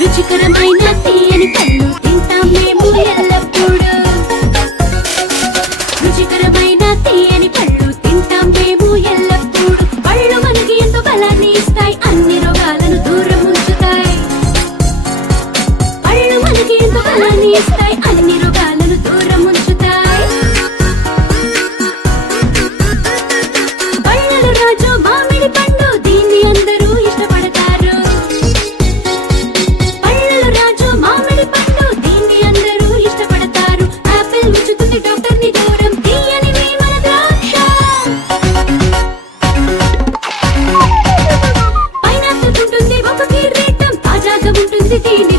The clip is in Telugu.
రుచికరమైన తీయని పళ్ళు తింటాం మేము ఎల్లప్పుడూ. రుచికరమైన తీయని పళ్ళు తింటాం మేము ఎల్లప్పుడూ. పళ్ళు మనకి ఎంతో బలాన్ని ఇస్తాయి, అన్ని రోగాలను దూరం ఉంచుతాయి. పళ్ళు మనకి ఎంతో బలాన్ని ఇస్తాయి, అన్ని రోగాలను దూరం ఉంచుతాయి. పళ్ళల రాజు మామిడి పండు, దీన్ని అందరూ ఇష్టపడతారు. పళ్ళల రాజు మామిడి పండు, దీన్ని అందరూ ఇష్టపడతారు. ఆపిల్ ఉంచుతుంది డాక్టర్ ని దూరం, తీయనిది మన ద్రాక్ష. పైనాపిల్ ఉంటుంది ఒక కిరీటం, తాజాగా ఉంటుంది దీని